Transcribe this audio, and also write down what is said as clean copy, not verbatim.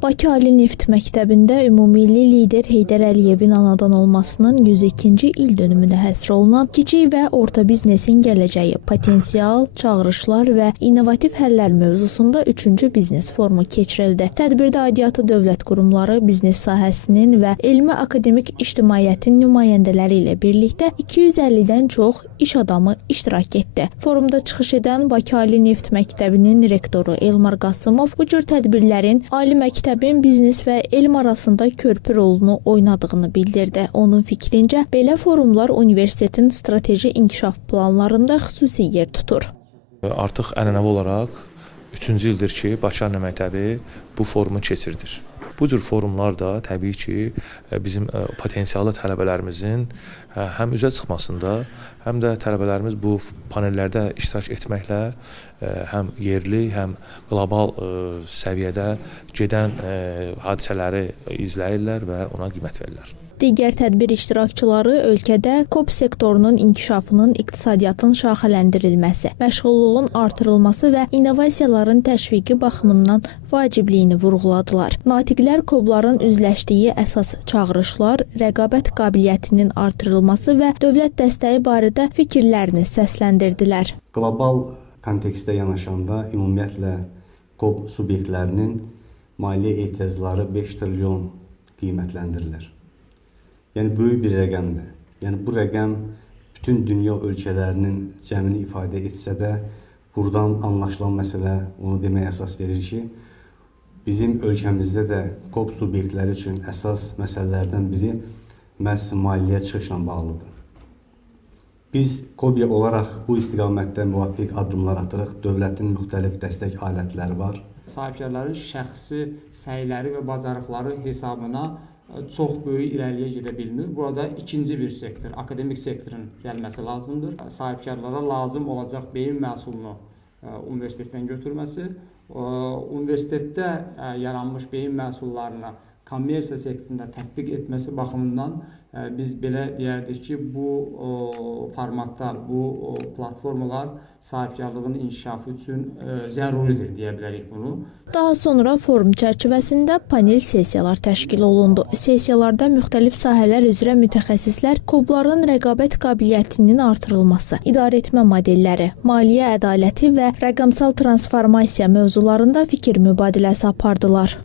Bakı Ali Neft Məktəbində ümummilli lider Heydər Əliyevin anadan olmasının 102-ci il dönümünə həsr olunan kiçik və orta biznesin gələcəyi, potensial, çağırışlar və innovativ həllər mövzusunda 3-cü biznes forumu keçirildi. Tədbirdə aidiyyatı dövlət qurumları, biznes sahəsinin və elmi akademik ictimaiyyətin nümayəndələri ilə birlikdə 250-dən çox iş adamı iştirak etdi. Forumda çıxış edən Bakı Ali Neft Məktəbinin rektoru Elmar Qasımov bu cür tədbirlərin ali məktəbin biznes və elm arasında körpü rolunu oynadığını bildirdi. Onun fikrincə, belə forumlar universitetin strateji inkişaf planlarında xüsusi yer tutur. Artıq ənənəvi olaraq 3-cü ildir ki, Bakı Ali Məktəbi bu forumu keçirdir. Bu cür forumlar da təbii ki, bizim potensiallı tələbələrimizin həm üzə çıxmasında, həm də tələbələrimiz bu panellərdə iştirak etməklə həm yerli, həm qlobal səviyyədə gedən hadisələri izləyirlər və ona qiymət verirlər. Digər tədbir iştirakçıları ölkədə KOP sektorunun inkişafının iqtisadiyyatın şaxələndirilməsi, məşğulluğun artırılması və innovasiyaların təşviqi baxımından vacibliyini vurğuladılar. Natiqlər KOP-ların üzləşdiyi əsas çağırışlar, rəqabət qabiliyyətinin artırılması və dövlət dəstəyi barədə fikirlərini səsləndirdilər. Qlobal kontekstdə yanaşanda ümumiyyətlə KOP subyektlərinin maliyyə ehtiyacları 5 trilyon qiymətləndirilir. Yəni böyük bir rəqəmdir. Yəni bu rəqəm bütün dünya ölkələrinin cəmini ifadə etsə də, buradan anlaşılan məsələ onu deməyə əsas verir ki, bizim ölkəmizdə də KOP subyektləri üçün əsas məsələlərdən biri məhz maliyyə çıxışla bağlıdır. Biz KOBİ olaraq bu istiqamətdə müvafiq addımlar atırıq. Dövlətin müxtəlif dəstək alətləri var. Sahibkarların şəxsi səyləri və bacarıqları hesabına çox böyük irəliyə gedə bilmir. Burada ikinci bir sektor, akademik sektorun gəlməsi lazımdır. Sahibkarlara lazım olacaq beyin məhsulunu universitetdən götürməsi, universitetdə yaranmış beyin məhsullarını kommersiya sektorunda tətbiq etməsi baxımından biz belə deyərdik ki, bu formatda, bu platformalar sahibkarlığın inkişafı üçün zəruridir deyə bilərik bunu. Daha sonra forum çərçivəsində panel sessiyalar təşkil olundu. Sessiyalarda müxtəlif sahələr üzrə mütəxəssislər KOP-ların rəqabət qabiliyyətinin artırılması, idarəetmə modelləri, maliyyə ədaləti və rəqəmsal transformasiya mövzularında fikir mübadiləsi apardılar.